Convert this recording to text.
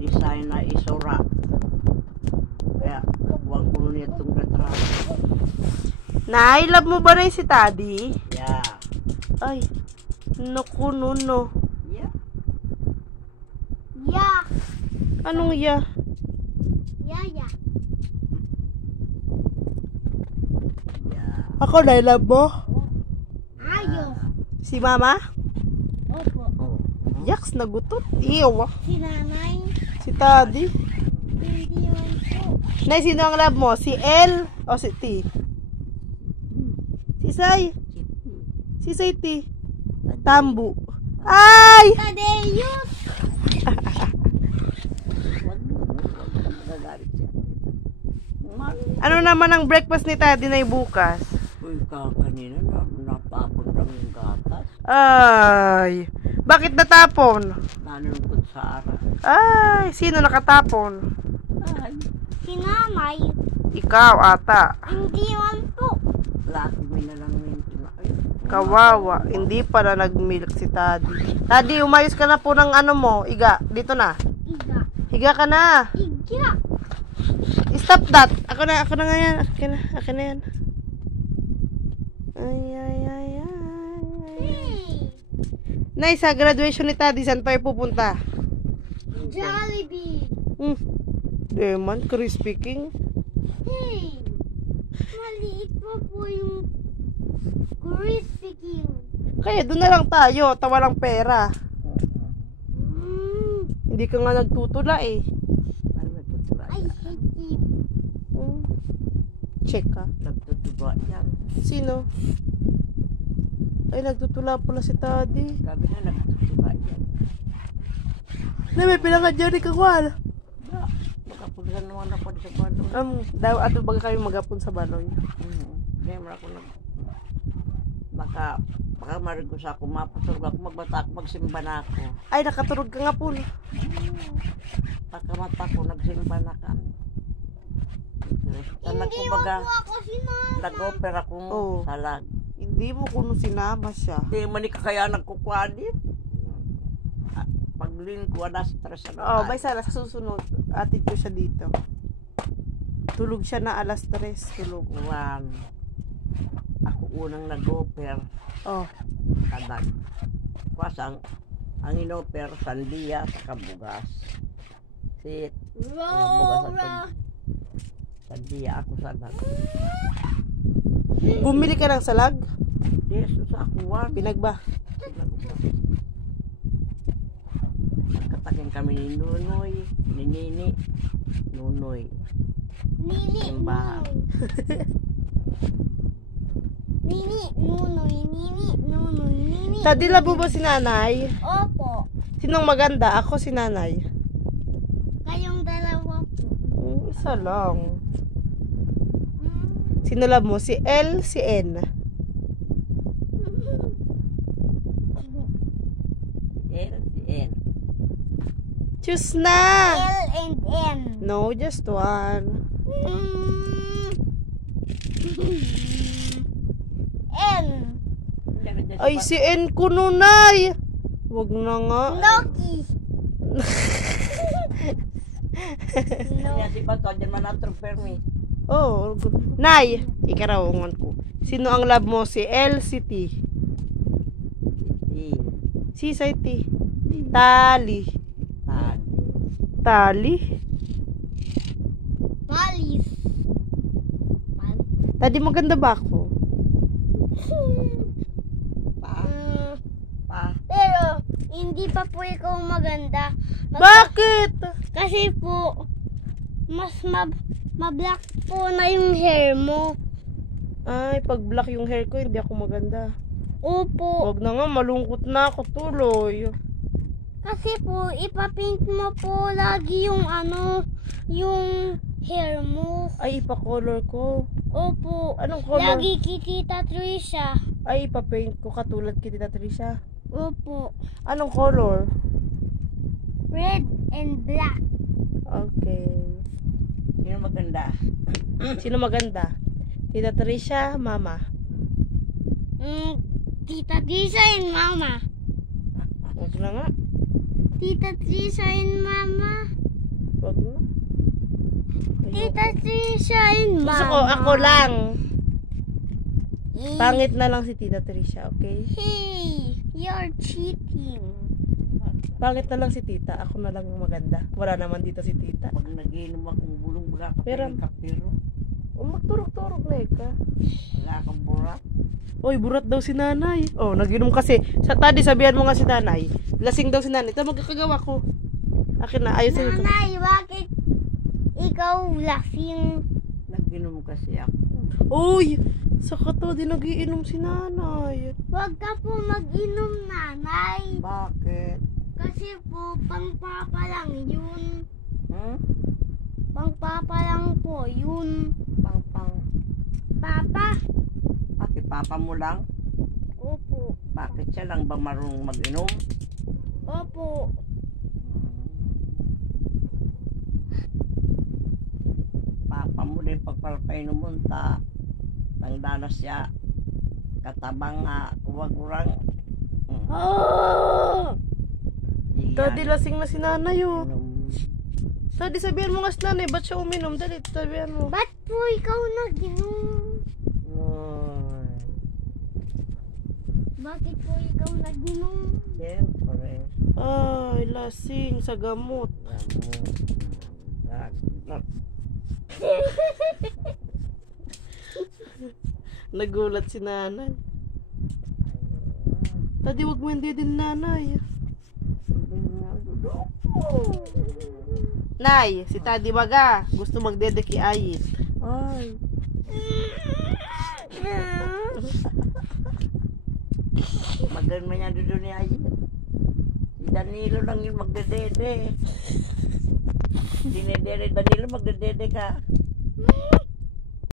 design na isura. Kaya, huwag ko niya itong retrato. Nay, love mo ba rin si Daddy? Yeah. Ay, naku, no. Yeah. Yeah. Anong ya? Yeah. Yeah. Ako na, love mo? Ayaw. Si Mama? Opo. Oh. Yaks, nagutot. Ew. Si nanay. Si Daddy. Hindi man po. Nay, sino ang love mo? Si L o si T? Si Sai. Si Sai T. Tambu. Ay! Tadeus. Nagalit siya. Ano naman ang breakfast ni Daddy na bukas? Uy, kanina natapon lang yung gatas. Ay! Bakit natapon? Nanunod sa araw. Ay! Sino nakatapon? Ay, Si nanay. Ikaw ata. Hindi man po. laki may nalang na. Ay, Kawawa. Hindi pala nag-milk si Daddy. Daddy, umayos ka na po ng ano mo. Iga. Dito na. Iga. Higa ka na. Iga. Stop that. Ako na nga yan. Akin na yan. Ay. Hey. Nay, sa graduation ni Daddy, saan tayo pupunta? Jollibee. Deman, crispy king. Hey. Maliit pa po yung crispy king. Kaya doon na lang tayo. Tawa lang pera. Mm. Hindi ka nga nagtutula eh. ano nagtutuba I yan? hate you. Check ka. Nagtutuba yan. Sino? Ay, nagtutula pala si Daddy. Sabi na nagtutuba yan. Na, may pinangad dyan ni Kakwal. Yeah. Makapulisan naman ako sa balo. Daw, ato baga kayo magapon sa baloy. Hindi, mara ko baka marigos ako, mapatulog ako, magbata ako, magsimba na ako. Ay, nakaturog ka nga po. Pagkamata ko, nagsimba na ka. Talag ko Hindi baga, mo po ako sinama. nag-offer akong Oo. salag. Hindi mo kuno sinama siya. Hindi man kaya nagkukwadit. Paglin ko, alas tres na Oh, bay sala sa susunod. Atid ko siya dito. Tulog siya na alas 3. Tulog. One. Ako unang nag-offer, Oh. kadag. Pasang, ang in-offer, sandiya sa kabugas. Sit. Roll. Sandiya ako sa dag. Bumili ka ng salag? Yesus ako, one. Pinagba. Nagkatakin kami ni Nunoy, ni Nini, Nunoy. Nini. Simbahan. Nini. Nunoy. Nini. Nunoy. Nini. Daddy, labo ba si nanay? Opo. Sinong maganda? Ako si nanay. Kayong dalawa po. Isa lang. Sino love mo? Si L, si N. N. Choose na! L and N. No, just one. N. Ay, si N ko nunay. Wag na nga. Loki. No. Kaya si Bato, dyan man natong permi. Oh, good. Nay, ikarawungan ko. Sino ang love mo? Si L, si T. Si Sai T. Tali. Tali? Palis. Daddy, maganda ba ako? Pero, hindi pa po ikaw maganda. Bakit? Kasi po, mas ma-black po na yung hair mo. Ay, pag black yung hair ko, hindi ako maganda. Opo. Wag na nga, malungkot na ako tuloy. Kasi po, ipapaint mo po lagi yung yung hair mo. Ay, ipa-color ko. Opo. Anong color? Lagi kay Tita Trisha. Ay, ipa-paint ko katulad kay Tita Trisha. Opo. Anong color? Red and black. Okay. Sino maganda? Sino maganda? Tita Trisha, Mama. Tita Trisha and Mama. Wag na nga. Tita Trisha and Mama. Tita Trisha and Mama. Gusto ko, ako lang. Pangit na lang si Tita Trisha, okay? Hey, you're cheating. Pangit na lang si Tita. Ako na lang yung maganda. Wala naman dito si Tita. Pag nagiinom akong bulong, wala ka Pero- kapiro. Magturog-turog na ka. Wala kang burat. Oy, burat daw si nanay. Oh, naginom kasi. Sa tadi, sabihan mo nga si nanay. Lasing daw si nanay. Ito, magkakagawa ko. Akin na, ayusin ko. Nanay, bakit ikaw lasing? Naginom kasi ako. Uy, saka to, di nagiinom si nanay. Huwag ka po mag-inom, nanay. Bakit? Kasi po, pangpapa lang yun. Hmm? Pangpapa lang po yun. Pang. Papa? Bakit papa mo lang? Opo. Bakit siya lang ba marunong mag-inom? Opo. Papa mo din pagpapainom mo ta. Tangdanas siya. Katabang nga, huwag urang. Oh! Tadi, lasing na si nanay, oh. Inom. Tadi, sabihan mo nga si nanay, ba't siya uminom? Dali, sabihan mo. Ba't po ikaw nag-inom? Ay, Bakit po ikaw nag-inom? siyempre. Ay, lasing sa gamot. Nagulat si nanay. Tadi, wag mo hindi din nanay. Nay, si Tadi Baga, gusto magdedeki ayit. Ay, magan man yan doon ni Ayit. Si Danilo lang yung magdedede. Dinedede, Danilo magdedede ka.